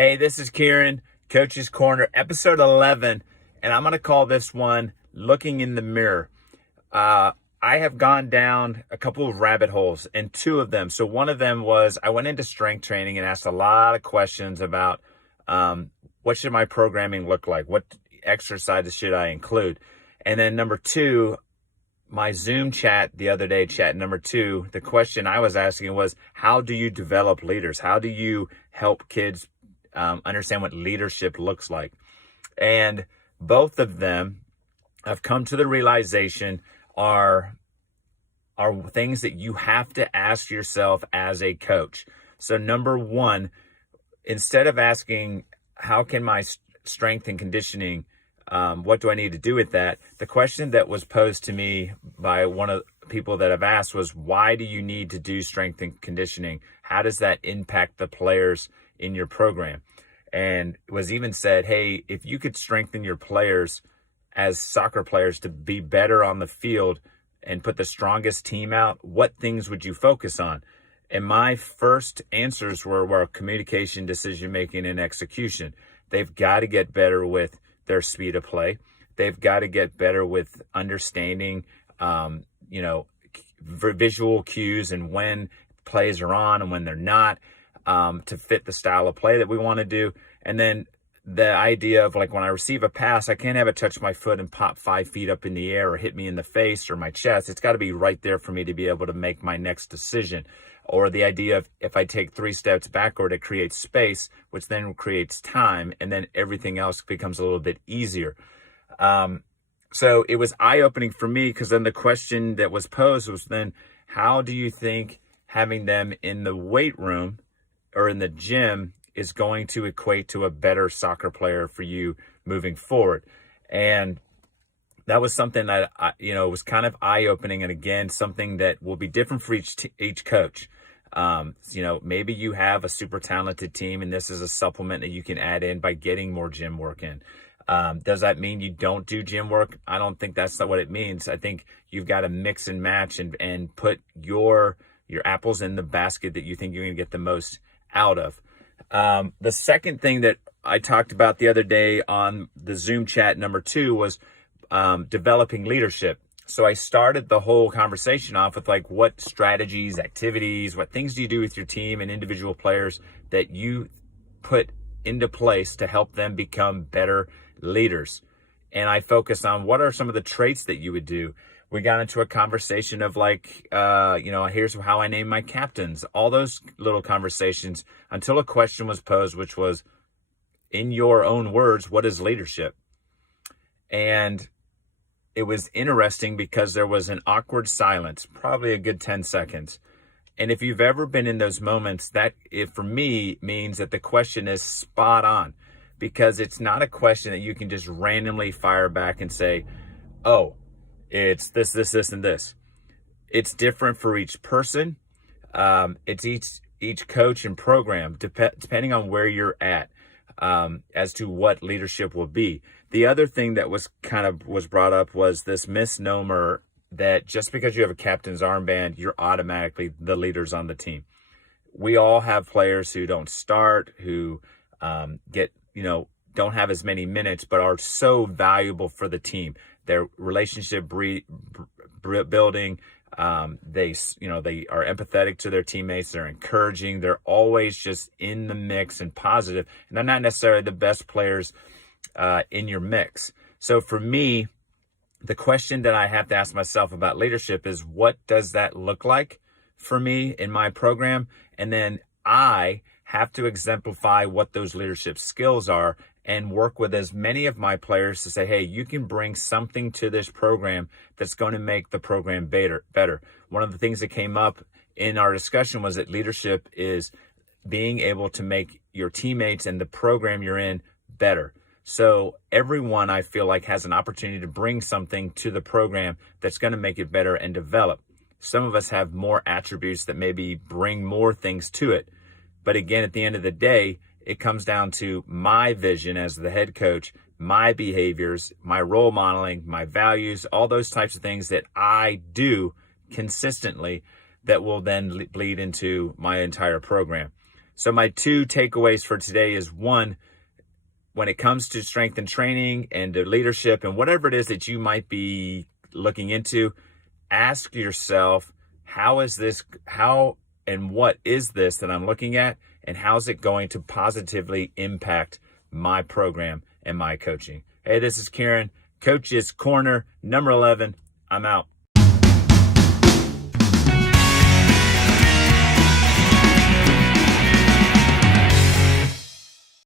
Hey, this is Kieran, Coach's Corner, episode 11, and I'm going to call this one Looking in the Mirror. I have gone down a couple of rabbit holes, and two of them. So one of them was I went into strength training and asked a lot of questions about what should my programming look like? What exercises should I include? And then number two, my Zoom chat the other day, chat number two, the question I was asking was, how do you develop leaders? How do you help kids understand what leadership looks like? And both of them have come to the realization are things that you have to ask yourself as a coach. So number one, instead of asking, how can my strength and conditioning, what do I need to do with that? The question that was posed to me by one of the people that I've asked was, why do you need to do strength and conditioning? How does that impact the players in your program? And it was even said, hey, if you could strengthen your players as soccer players to be better on the field and put the strongest team out, what things would you focus on? And my first answers were communication, decision-making, and execution. They've got to get better with their speed of play. They've got to get better with understanding, visual cues and when plays are on and when they're not, to fit the style of play that we want to do. And then the idea of, like, when I receive a pass, I can't have it touch my foot and pop 5 feet up in the air or hit me in the face or my chest. It's got to be right there for me to be able to make my next decision. Or the idea of, if I take 3 steps backward, it creates space, which then creates time, and then everything else becomes a little bit easier. So it was eye-opening for me, because then the question that was posed was then, how do you think having them in the weight room or in the gym is going to equate to a better soccer player for you moving forward? And that was something that, was kind of eye-opening, and again, something that will be different for each coach. Maybe you have a super talented team, and this is a supplement that you can add in by getting more gym work in. Does that mean you don't do gym work? I don't think that's not what it means. I think you've got to mix and match and put your apples in the basket that you think you're going to get the most out of. The second thing that I talked about the other day on the Zoom chat number 2 was developing leadership. So I started the whole conversation off with, like, what strategies, activities, what things do you do with your team and individual players that you put into place to help them become better leaders? And I focused on, what are some of the traits that you would do? We got into a conversation of, like, here's how I name my captains, all those little conversations, until a question was posed, which was, in your own words, what is leadership? And it was interesting because there was an awkward silence, probably a good 10 seconds. And if you've ever been in those moments, that, for me, means that the question is spot on, because it's not a question that you can just randomly fire back and say, oh, it's this, and this. It's different for each person. It's each coach and program, depending on where you're at, as to what leadership will be. The other thing that was brought up was this misnomer that just because you have a captain's armband, you're automatically the leaders on the team. We all have players who don't start, who don't have as many minutes, but are so valuable for the team. Their relationship building, they are empathetic to their teammates. They're encouraging. They're always just in the mix and positive. And they're not necessarily the best players in your mix. So for me, the question that I have to ask myself about leadership is, what does that look like for me in my program? And then I have to exemplify what those leadership skills are and work with as many of my players to say, hey, you can bring something to this program that's going to make the program better. One of the things that came up in our discussion was that leadership is being able to make your teammates and the program you're in better. So everyone, I feel like, has an opportunity to bring something to the program that's going to make it better and develop. Some of us have more attributes that maybe bring more things to it. But again, at the end of the day, it comes down to my vision as the head coach, my behaviors, my role modeling, my values, all those types of things that I do consistently that will then bleed into my entire program. So my 2 takeaways for today is, one, when it comes to strength and training and to leadership and whatever it is that you might be looking into, ask yourself, how and what is this that I'm looking at, and how's it going to positively impact my program and my coaching? Hey, this is Kieran, Coach's Corner, number 11. I'm out.